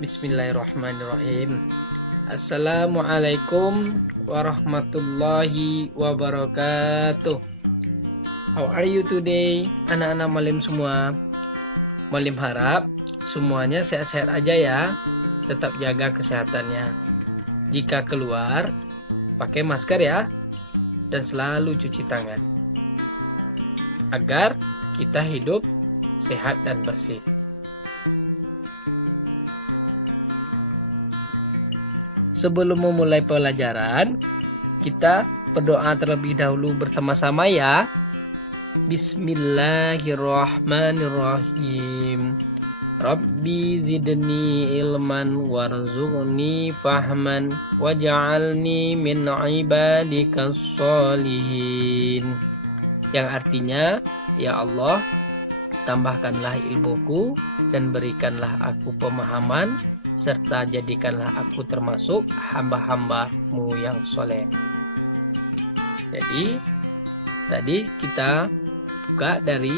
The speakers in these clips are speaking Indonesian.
Bismillahirrahmanirrahim. Assalamualaikum warahmatullahi wabarakatuh. How are you today, anak-anak Malim semua? Malim harap semuanya sehat-sehat aja ya. Tetap jaga kesehatannya. Jika keluar, pakai masker ya. Dan selalu cuci tangan. Agar kita hidup sehat dan bersih. Sebelum memulai pelajaran, kita berdoa terlebih dahulu bersama-sama ya. Bismillahirrahmanirrahim. Rabbi zidni ilman warzuqni fahman waj'alni min ibadikas sholihin. Yang artinya, ya Allah, tambahkanlah ilmuku dan berikanlah aku pemahaman, serta jadikanlah aku termasuk hamba-hambamu yang soleh. Jadi tadi kita buka dari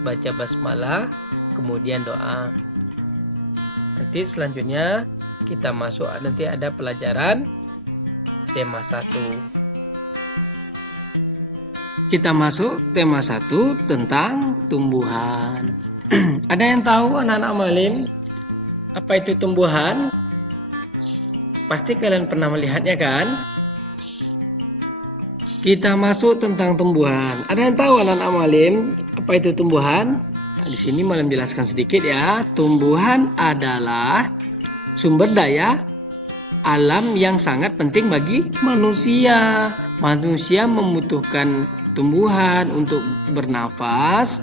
baca basmalah, kemudian doa. Nanti selanjutnya kita masuk, nanti ada pelajaran tema 1. Kita masuk tema 1 tentang tumbuhan. Ada yang tahu anak-anak Malim apa itu tumbuhan? Pasti kalian pernah melihatnya kan? Kita masuk tentang tumbuhan. Ada yang tahu anak-anak Malim apa itu tumbuhan? Nah, di sini Malim jelaskan sedikit ya. Tumbuhan adalah sumber daya alam yang sangat penting bagi manusia. Manusia membutuhkan tumbuhan untuk bernafas,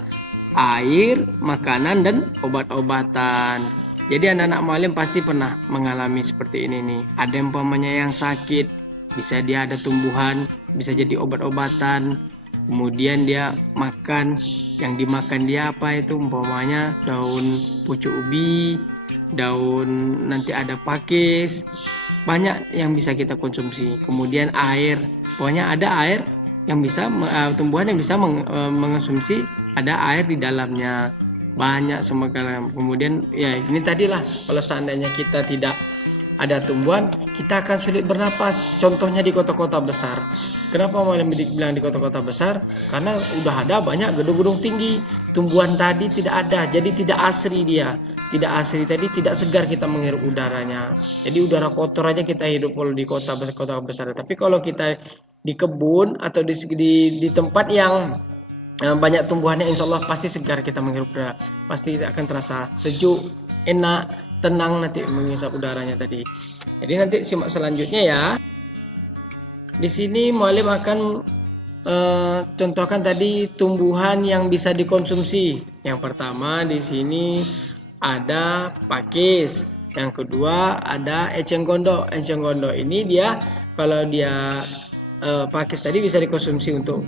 air, makanan, dan obat-obatan. Jadi anak-anak Malim pasti pernah mengalami seperti ini nih. Ada umpamanya yang sakit, bisa dia ada tumbuhan, bisa jadi obat-obatan. Kemudian dia makan, yang dimakan dia apa itu? Umpamanya daun pucuk ubi, daun nanti ada pakis. Banyak yang bisa kita konsumsi. Kemudian air, pokoknya ada air yang bisa, tumbuhan yang bisa mengonsumsi, ada air di dalamnya. Banyak sama kalian. Kemudian ya ini tadilah, kalau seandainya kita tidak ada tumbuhan, kita akan sulit bernapas. Contohnya di kota-kota besar. Kenapa Malim bilang di kota-kota besar? Karena udah ada banyak gedung-gedung tinggi, tumbuhan tadi tidak ada, jadi tidak asri dia. Tidak asri tadi, tidak segar kita menghirup udaranya. Jadi udara kotor aja kita hidup kalau di kota besar. Tapi kalau kita di kebun atau di tempat yang banyak tumbuhannya, insya Allah pasti segar kita menghirup udara. Pasti akan terasa sejuk, enak, tenang nanti menghisap udaranya tadi. Jadi nanti simak selanjutnya ya. Di sini Mualim akan contohkan tadi tumbuhan yang bisa dikonsumsi. Yang pertama di sini ada pakis. Yang kedua ada eceng gondok. Eceng gondok ini dia, kalau dia pakis tadi bisa dikonsumsi untuk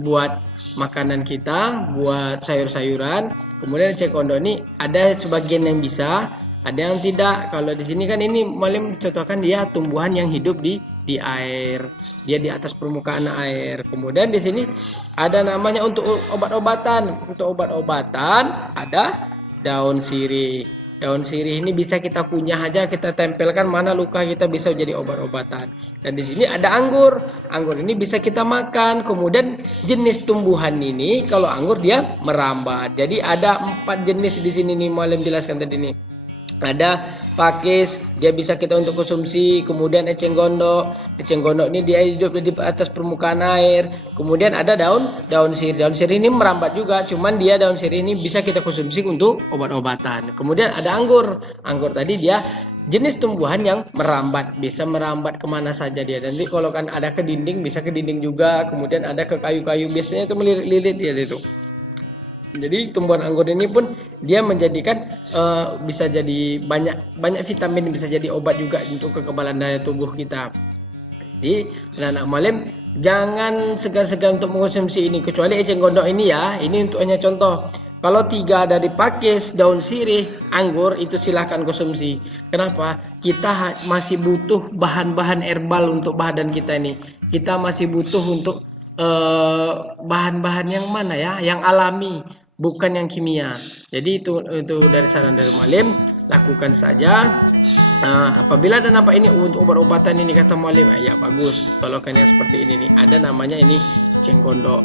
buat makanan kita, buat sayur-sayuran. Kemudian eceng gondok ini ada sebagian yang bisa, ada yang tidak. Kalau di sini kan ini Malim contohkan dia tumbuhan yang hidup di air, dia di atas permukaan air. Kemudian di sini ada namanya untuk obat-obatan. Untuk obat-obatan ada daun sirih. Daun sirih ini bisa kita kunyah aja, kita tempelkan mana luka kita, bisa jadi obat-obatan. Dan di sini ada anggur. Anggur ini bisa kita makan. Kemudian jenis tumbuhan ini, kalau anggur dia merambat. Jadi ada 4 jenis di sini nih, Malim jelaskan tadi nih. Ada pakis, dia bisa kita untuk konsumsi. Kemudian eceng gondok ini dia hidup di atas permukaan air. Kemudian ada daun sirih. Daun sirih ini merambat juga, cuman dia daun sirih ini bisa kita konsumsi untuk obat-obatan. Kemudian ada anggur tadi dia jenis tumbuhan yang merambat, bisa merambat kemana saja dia. Nanti kalau kan ada ke dinding, bisa ke dinding juga. Kemudian ada ke kayu-kayu, biasanya itu melilit-lilit dia itu. Jadi tumbuhan anggur ini pun dia menjadikan bisa jadi banyak vitamin, bisa jadi obat juga untuk kekebalan daya tubuh kita. Jadi anak-anak Malim jangan segan-segan untuk mengkonsumsi ini, kecuali eceng gondok ini ya. Ini untuk hanya contoh. Kalau 3 dari pakis, daun sirih, anggur itu silahkan konsumsi. Kenapa? Kita masih butuh bahan-bahan herbal untuk badan kita ini. Kita masih butuh untuk bahan-bahan yang mana ya, yang alami. bukan yang kimia. Jadi itu dari saran dari Mualim, lakukan saja. Apabila ada nampak ini untuk obat-obatan ini kata Mualim, ya bagus. Kalau kan yang seperti ini nih, ada namanya ini cengkondok,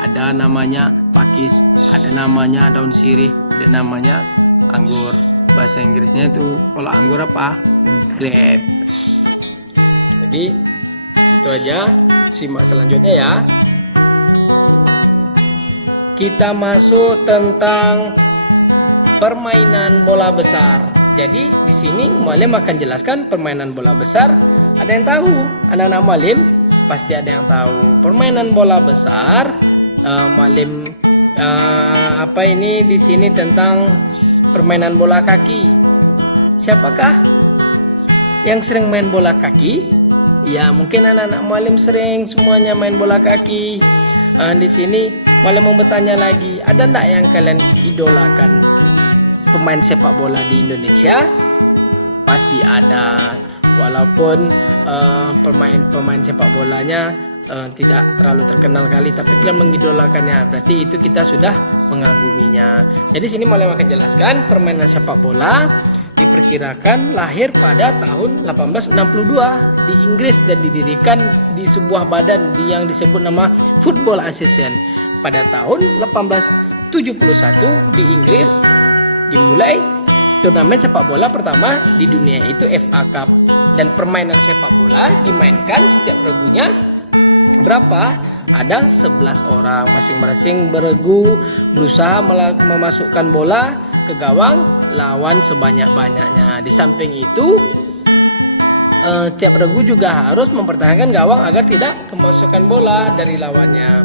ada namanya pakis, ada namanya daun sirih, ada namanya anggur. Bahasa Inggrisnya itu kalau anggur apa? Grape. Jadi itu aja. Simak selanjutnya ya. Kita masuk tentang permainan bola besar. Jadi di sini Mualim akan jelaskan permainan bola besar. Ada yang tahu? Anak-anak Mualim pasti ada yang tahu. Permainan bola besar, Mualim apa ini di sini tentang permainan bola kaki. Siapakah yang sering main bola kaki? Ya mungkin anak-anak Mualim sering semuanya main bola kaki. Di sini Mualim mau bertanya lagi, ada enggak yang kalian idolakan pemain sepak bola di Indonesia? Pasti ada, walaupun pemain sepak bolanya tidak terlalu terkenal kali, tapi kalian mengidolakannya, berarti itu kita sudah mengaguminya. Jadi sini Mualim akan jelaskan permainan sepak bola diperkirakan lahir pada tahun 1862 di Inggris dan didirikan di sebuah badan yang disebut nama Football Association. Pada tahun 1871 di Inggris dimulai turnamen sepak bola pertama di dunia, itu FA Cup, dan permainan sepak bola dimainkan setiap regunya berapa? Ada 11 orang, masing-masing beregu berusaha memasukkan bola ke gawang lawan sebanyak-banyaknya. Di samping itu tiap regu juga harus mempertahankan gawang agar tidak kemasukan bola dari lawannya.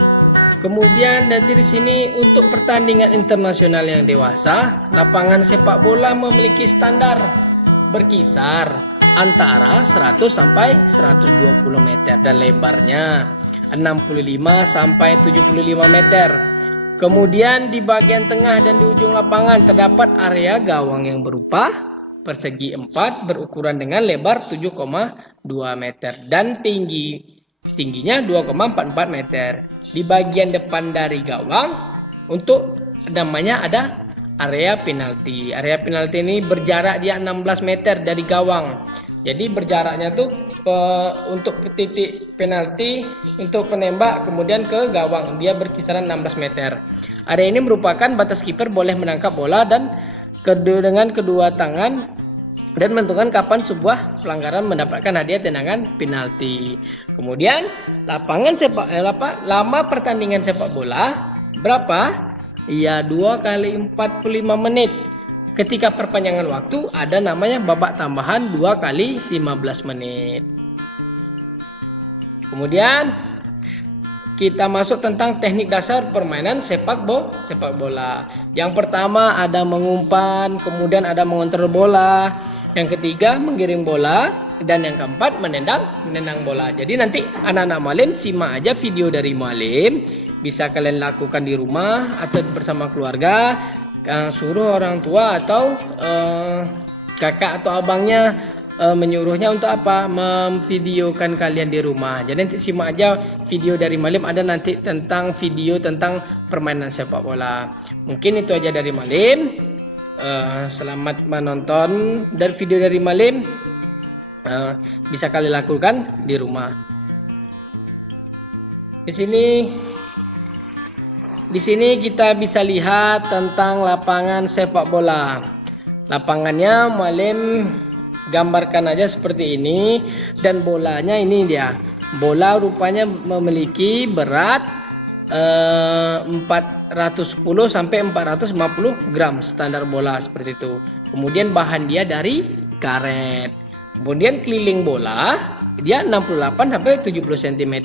Kemudian dari sini untuk pertandingan internasional yang dewasa, lapangan sepak bola memiliki standar berkisar antara 100 sampai 120 meter dan lebarnya 65 sampai 75 meter. Kemudian di bagian tengah dan di ujung lapangan terdapat area gawang yang berupa persegi 4 berukuran dengan lebar 7,2 meter dan tingginya 2,44 meter. Di bagian depan dari gawang untuk namanya ada area penalti. Area penalti ini berjarak dia 16 meter dari gawang. Jadi berjaraknya tuh untuk titik penalti untuk penembak kemudian ke gawang dia berkisaran 16 meter. Area ini merupakan batas kiper boleh menangkap bola dan dengan kedua tangan dan menentukan kapan sebuah pelanggaran mendapatkan hadiah tendangan penalti. Kemudian lama pertandingan sepak bola berapa? Ya 2 kali 45 menit. Ketika perpanjangan waktu ada namanya babak tambahan 2 kali 15 menit. Kemudian kita masuk tentang teknik dasar permainan sepak bola. Yang pertama ada mengumpan, kemudian ada mengontrol bola, yang ketiga menggiring bola, dan yang keempat menendang bola. Jadi nanti anak-anak Mualim simak aja video dari Mualim, bisa kalian lakukan di rumah atau bersama keluarga. Suruh orang tua atau kakak atau abangnya menyuruhnya untuk apa? Memvideokan kalian di rumah. Jadi nanti simak aja video dari Mualim, ada nanti tentang video tentang permainan sepak bola. Mungkin itu aja dari Mualim. Selamat menonton dari video dari Mualim. Bisa kalian lakukan di rumah. Di sini kita bisa lihat tentang lapangan sepak bola. Lapangannya Mualim gambarkan aja seperti ini, dan bolanya ini dia. Bola rupanya memiliki berat 410 sampai 450 gram standar bola seperti itu. Kemudian bahan dia dari karet. Kemudian keliling bola dia 68 sampai 70 cm.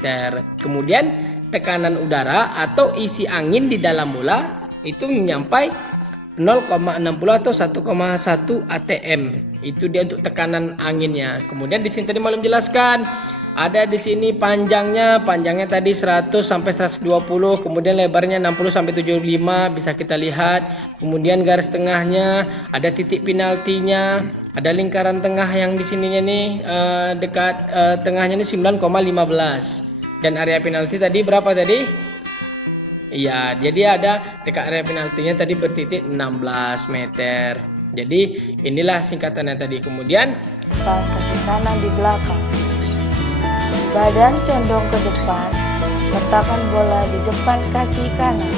Kemudian tekanan udara atau isi angin di dalam bola itu mencapai 0,60 atau 1,1 atm. Itu dia untuk tekanan anginnya. Kemudian di sini tadi Mualim jelaskan ada di sini panjangnya tadi 100 sampai 120, kemudian lebarnya 60 sampai 75 bisa kita lihat. Kemudian garis tengahnya, ada titik penaltinya, ada lingkaran tengah yang di sininya nih dekat tengahnya ini 9,15. Dan area penalti tadi berapa tadi? Iya, jadi ada dekat area penaltinya tadi bertitik 16 meter. Jadi inilah singkatannya tadi. Kemudian depan kaki kanan di belakang. Badan condong ke depan, letakkan bola di depan kaki kanan.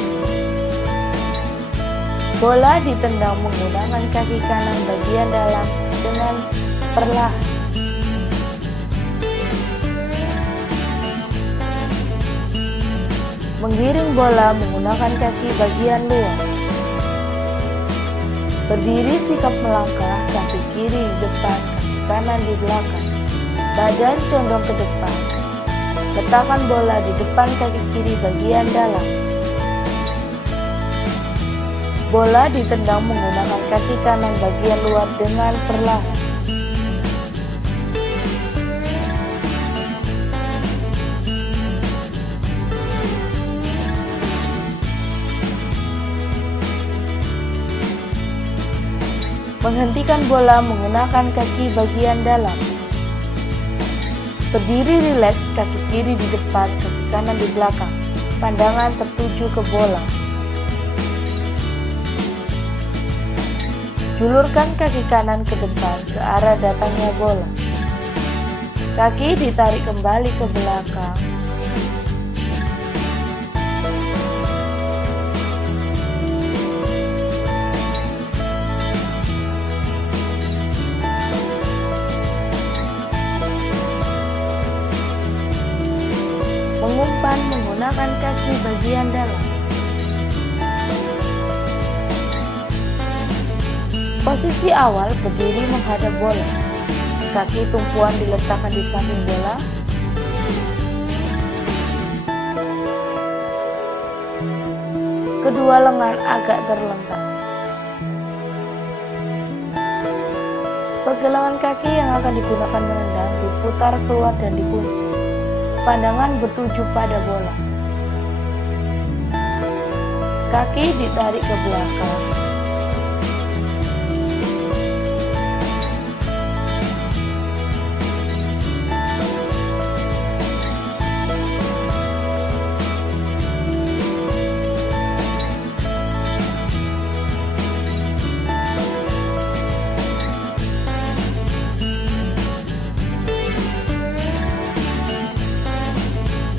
Bola ditendang menggunakan kaki kanan bagian dalam dengan perlahan. Menggiring bola menggunakan kaki bagian luar. Berdiri sikap melangkah, kaki kiri di depan, kaki kanan di belakang. Badan condong ke depan. Letakkan bola di depan kaki kiri bagian dalam. Bola ditendang menggunakan kaki kanan bagian luar dengan perlahan. Menghentikan bola menggunakan kaki bagian dalam. Berdiri rileks, kaki kiri di depan, kaki kanan di belakang. Pandangan tertuju ke bola. Julurkan kaki kanan ke depan ke arah datangnya bola. Kaki ditarik kembali ke belakang. Mengumpan menggunakan kaki bagian dalam. Posisi awal berdiri menghadap bola. Kaki tumpuan diletakkan di samping bola. Kedua lengan agak terlentang. Pergelangan kaki yang akan digunakan menendang diputar keluar dan dikunci. Pandangan bertuju pada bola. Kaki ditarik ke belakang.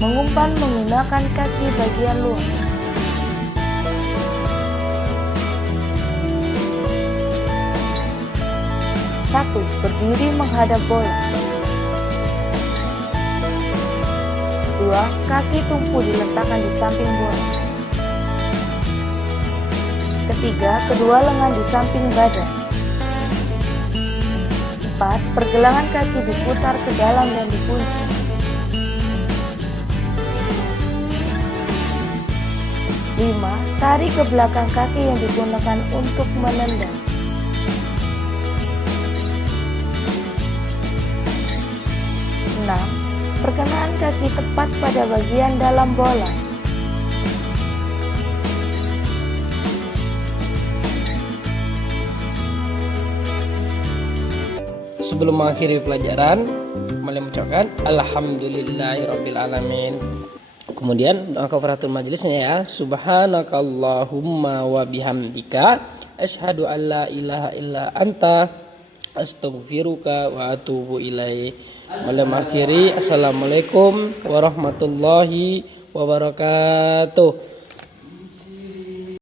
Mengumpan menggunakan kaki bagian luar. Satu, berdiri menghadap bola. 2, kaki tumpu diletakkan di samping bola. Ketiga, kedua lengan di samping badan. 4, pergelangan kaki diputar ke dalam dan dikunci. 5, tarik ke belakang kaki yang digunakan untuk menendang. 6, perkenaan kaki tepat pada bagian dalam bola. Sebelum mengakhiri pelajaran, mari mengucapkan alhamdulillahirabbil alamin. Kemudian doa kafaratul majelisnya ya. Subhanakallahumma wa bihamdika asyhadu an la ilaha illa anta astaghfiruka wa atubu ilaik. Malam akhiri, assalamualaikum warahmatullahi wabarakatuh.